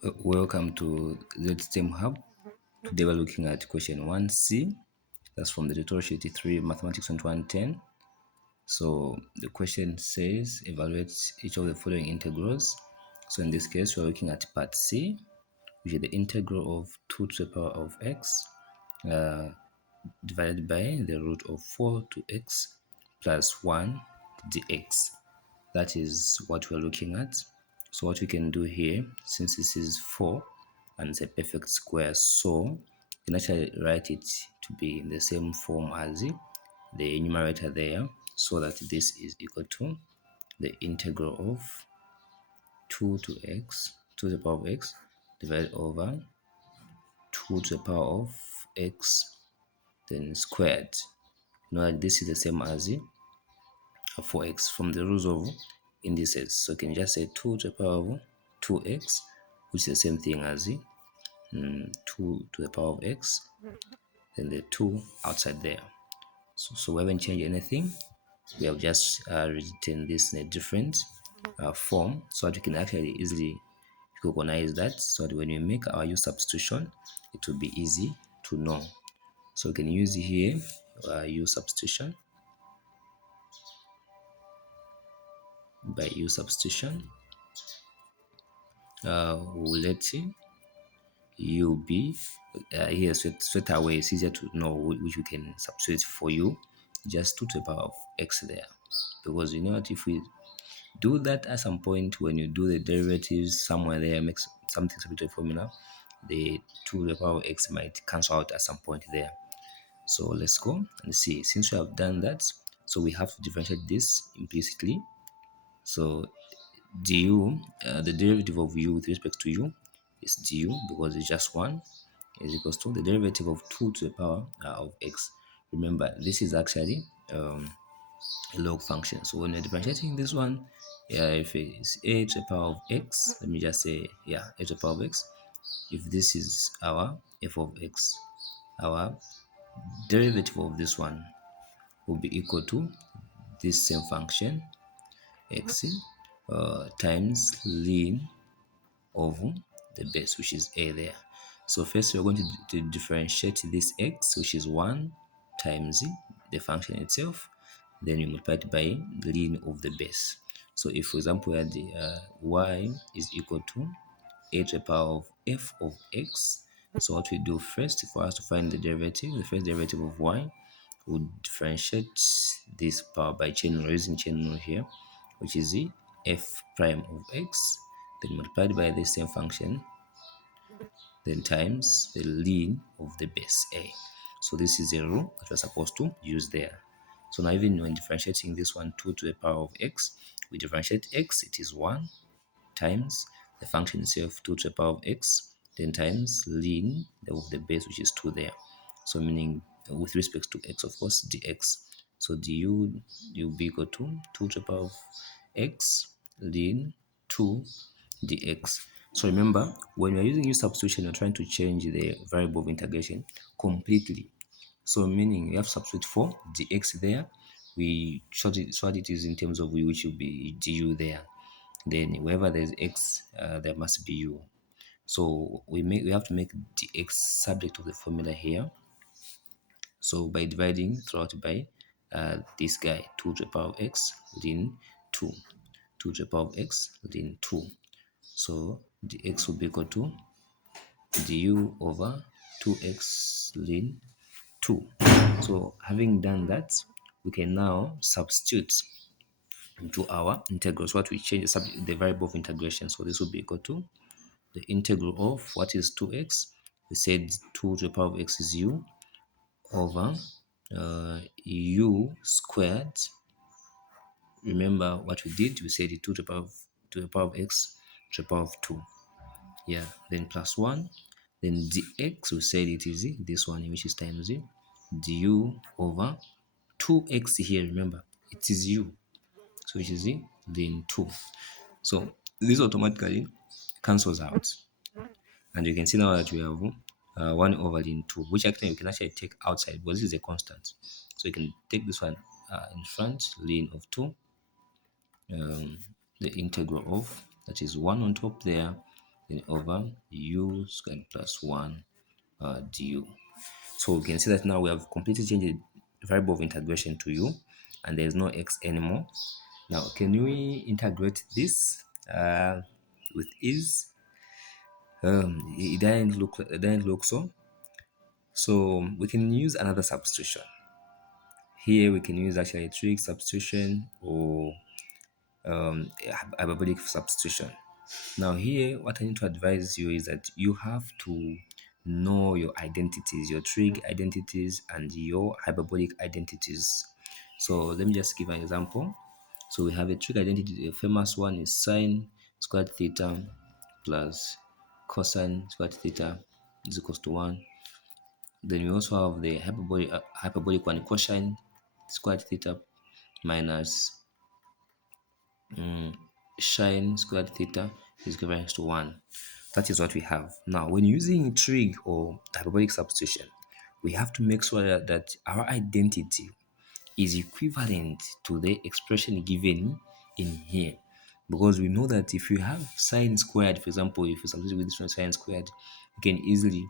Welcome to ZSTEM Hub. Today we're looking at question 1C. That's from the tutorial sheet 3, Mathematics 110. So the question says evaluate each of the following integrals. So in this case, we're looking at part C, which is the integral of 2 to the power of x divided by the root of 4 to x plus 1 dx. That is what we're looking at. So what we can do here, since this is 4 and it's a perfect square, so you can actually write it to be in the same form as the numerator there, so that this is equal to the integral of 2 to x, 2 to the power of x, divided over 2 to the power of x, then squared. You know that this is the same as 4x from the rules of indices. So you can just say 2 to the power of 2x, which is the same thing as 2 to the power of x, then the 2 outside there. So we haven't changed anything. We have just written this in a different form, so that we can actually easily recognize that, so that when we make our use substitution, it will be easy to know. So we can use here use substitution. By use substitution, we'll let u be here straight away. It's easier to know which we can substitute for u, just 2 to the power of x there, because you know that if we do that at some point, when you do the derivatives somewhere there, makes something substitute formula, the 2 to the power of x might cancel out at some point there. So let's go and see. Since we have done that, so we have to differentiate this implicitly. So du, the derivative of u with respect to u is du, because it's just 1, is equals to the derivative of 2 to the power of x. Remember, this is actually a log function. So when you're differentiating this one, if it's a to the power of x, let me just say, a to the power of x. If this is our f of x, our derivative of this one will be equal to this same function, x times ln of the base, which is a there. So first we're going to differentiate this x, which is 1 times the function itself, then we multiply it by ln of the base. So if, for example, we had y is equal to a to the power of f of x, so what we do first, for us to find the derivative, the first derivative of y, we'll differentiate this power by chain rule, using chain rule here, which is the f prime of x, then multiplied by the same function, then times the ln of the base a. So this is a rule that we're supposed to use there. So now even when differentiating this one, 2 to the power of x, we differentiate x, it is 1 times the function itself, 2 to the power of x, then times ln of the base, which is 2 there. So meaning with respect to x, of course, dx. So du will be equal to 2 to the power of x ln 2 dx. So remember, when you're using use substitution, you're trying to change the variable of integration completely. So meaning you have to substitute for dx there. We short it is in terms of which will be du there. Then wherever there's x, there must be u. So we have to make dx subject to the formula here. So by dividing throughout by this guy, 2 to the power of x ln 2, 2 to the power of x ln 2. So dx will be equal to du over 2x ln 2. So having done that, we can now substitute into our integrals. What we change the variable of integration. So this will be equal to the integral of what is 2x. We said 2 to the power of x is u over u squared. Remember what we did? We said 2 to the power of x to the power of 2. Yeah, then plus 1. Then dx, we said it is this one, which is times du over 2x here. Remember, it is u, so which is then 2. So this automatically cancels out, and you can see now that we have 1 over ln 2, which actually you can actually take outside, because this is a constant. So you can take this one in front, ln of 2, the integral of, that is 1 on top there, then over u squared plus 1 du. So we can see that now we have completely changed the variable of integration to u, and there is no x anymore. Now, can we integrate this with ease? It doesn't look so. So we can use another substitution. Here we can use actually a trig substitution or hyperbolic substitution. Now here, what I need to advise you is that you have to know your identities, your trig identities and your hyperbolic identities. So let me just give an example. So we have a trig identity. The famous one is sine squared theta plus cosine squared theta is equals to 1. Then we also have the hyperbolic one, cosine squared theta minus sine squared theta is equivalent to 1. That is what we have. Now, when using trig or hyperbolic substitution, we have to make sure that our identity is equivalent to the expression given in here. Because we know that if you have sine squared, for example, if you substitute with this one sine squared, you can easily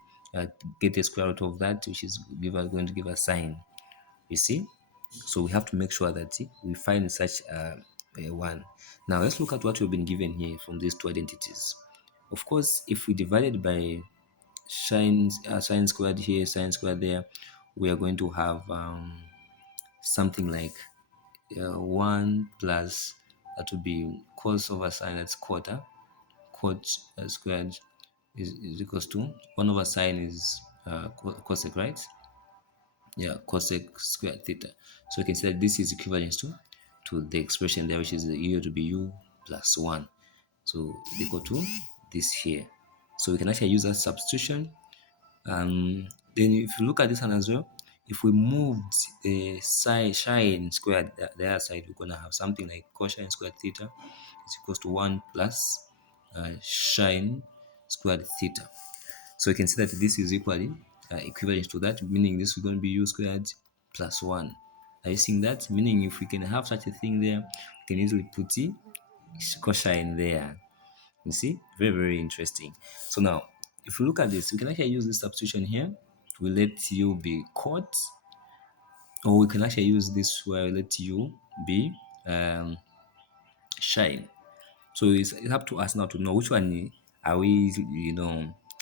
get the square root of that, which is going to give us sine. You see? So we have to make sure that we find such a one. Now let's look at what we've been given here from these two identities. Of course, if we divided by sine squared here, sine squared there, we are going to have something like 1 plus, that would be cos over sine, that's quarter. Cot squared is equals to 1 over sine is cosec, right? Yeah, cosec squared theta. So you can see that this is equivalent to the expression there, which is u to be u plus 1. So equal to this here. So we can actually use that substitution. Then if you look at this one as well, if we moved the sine squared the other side, we're going to have something like cosine squared theta is equals to 1 plus sine squared theta. So you can see that this is equally equivalent to that, meaning this is going to be u squared plus 1. Are you seeing that? Meaning if we can have such a thing there, we can easily put the cosine there. You see? Very, very interesting. So now, if we look at this, we can actually use this substitution here. We let u be cot, or we can actually use this where we let u be shine. So it's up to us now to know which one are we,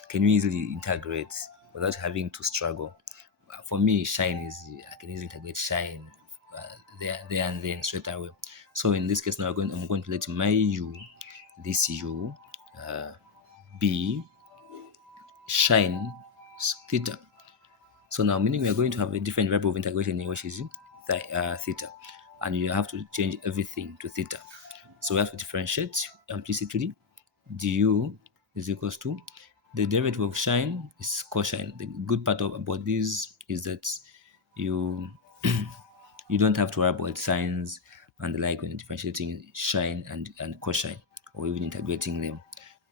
can we easily integrate without having to struggle. For me, shine is, I can easily integrate shine there and then straight away. So in this case now, I'm going to let my u, this u, be shine theta. So now, meaning we are going to have a different variable of integration here, which is theta, and you have to change everything to theta. So we have to differentiate implicitly. Du is equals to the derivative of shine is cosine. The good part about this is that you you don't have to worry about signs and the like when you're differentiating shine and cosine or even integrating them.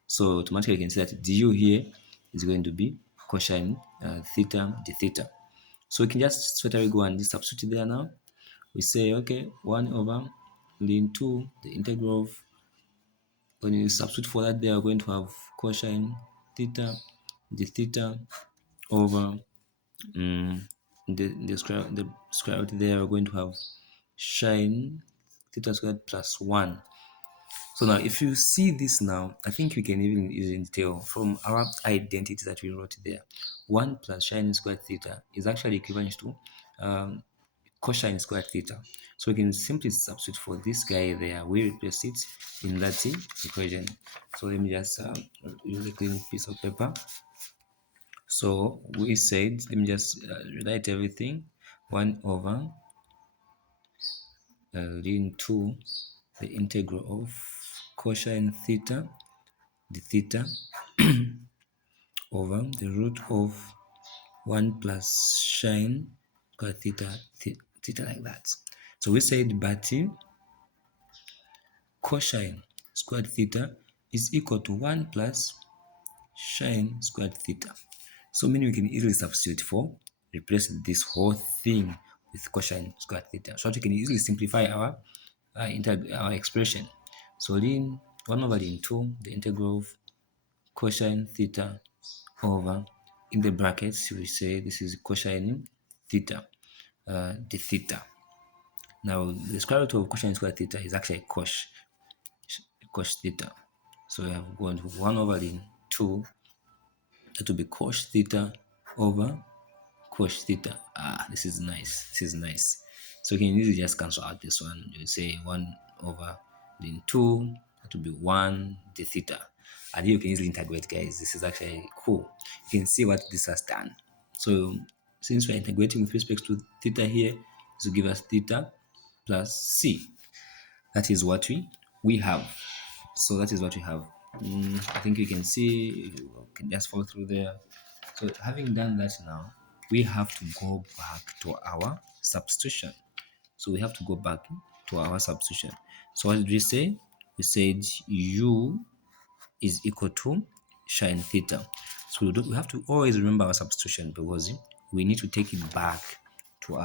So automatically you can see that du here is going to be cosine theta d theta. So we can just straight away go and just substitute there now. We say, okay, 1 over ln 2, the integral of, when you substitute for that, they are going to have cosine theta d theta over the square root there. We're going to have sine theta squared plus 1. So now, if you see this now, I think we can even tell from our identity that we wrote there. 1 plus sine squared theta is actually equivalent to cosine squared theta. So we can simply substitute for this guy there. We replace it in that equation. So let me just use a clean piece of paper. So we said, let me just write everything. 1 over ln 2, the integral of cosine theta the theta over the root of 1 plus sine square theta like that. So we said, but cosine squared theta is equal to 1 plus sine squared theta. So meaning we can easily substitute for, replace this whole thing with cosine squared theta. So we can easily simplify our expression. So ln 1 over ln 2, the integral of cosine theta over, in the brackets we say this is cosine theta, the theta. Now the square root of cosine square theta is actually cos theta. So we have gone to 1 over in 2, that will be cos theta over cos theta. This is nice. This is nice. So you can easily just cancel out this one. You say 1 over then 2, that will be 1 d theta. And you can easily integrate, guys. This is actually cool. You can see what this has done. So since we're integrating with respect to theta here, this will give us theta plus c. That is what we have. So that is what we have. I think you can see, you can just follow through there. So having done that, now we have to go back to our substitution. So we have to go back to our substitution. So what did we say? We said u is equal to sine theta. So we have to always remember our substitution, because we need to take it back to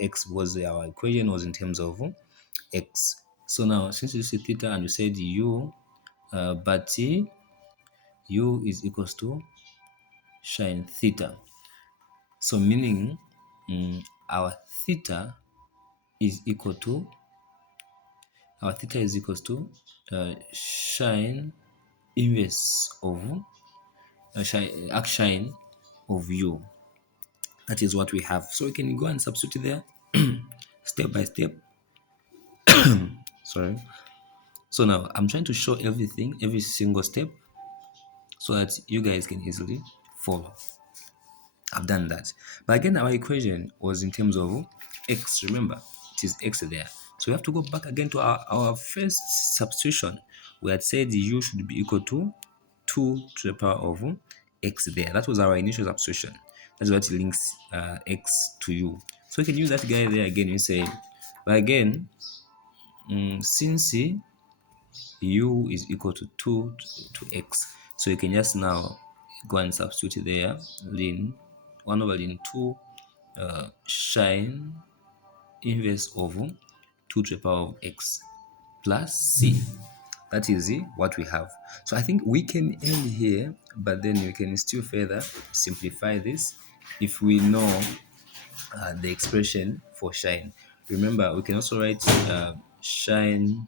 x, because our equation was in terms of x. So now since you see theta and you said u, but u is equals to sine theta. So meaning our theta is equals to sine inverse of sine of u. That is what we have. So we can go and substitute there step by step. Sorry. So now I'm trying to show everything, every single step, so that you guys can easily follow. I've done that. But again, our equation was in terms of x. Remember, it is x there. So we have to go back again to our first substitution. We had said u should be equal to 2 to the power of x there. That was our initial substitution. That's what links x to u. So we can use that guy there again. We say, but again, since u is equal to 2 to x, so you can just now go and substitute there, ln 1 over ln 2 sine inverse of 2 to the power of x plus c. That is what we have. So I think we can end here, but then we can still further simplify this if we know the expression for sine. Remember, we can also write sine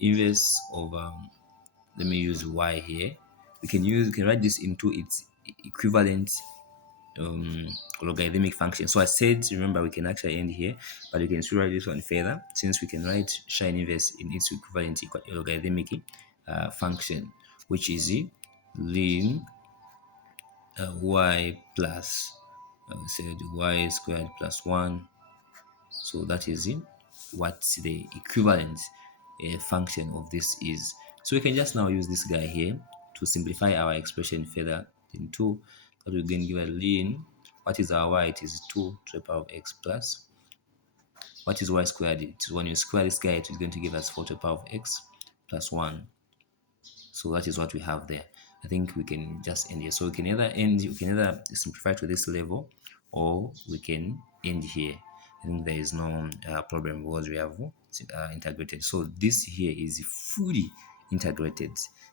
inverse of let me use y here. We can write this into its equivalent logarithmic function. So I said, remember, we can actually end here, but we can still write this one further, since we can write sine inverse in its equivalent logarithmic function, which is ln y plus said y squared plus 1. So that is what the equivalent function of this is. So we can just now use this guy here to simplify our expression further into that. We're going to give a ln, what is our y? It is 2 to the power of x plus, what is y squared? It is, when you square this guy, it is going to give us 4 to the power of x plus 1. So that is what we have there. I think we can just end here. So we can either simplify to this level, or we can end here. I think there is no problem, because we have integrated. So this here is fully integrated.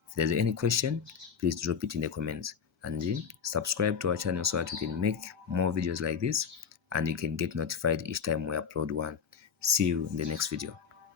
If there's any question, please drop it in the comments, and subscribe to our channel so that we can make more videos like this, and you can get notified each time we upload one. See you in the next video.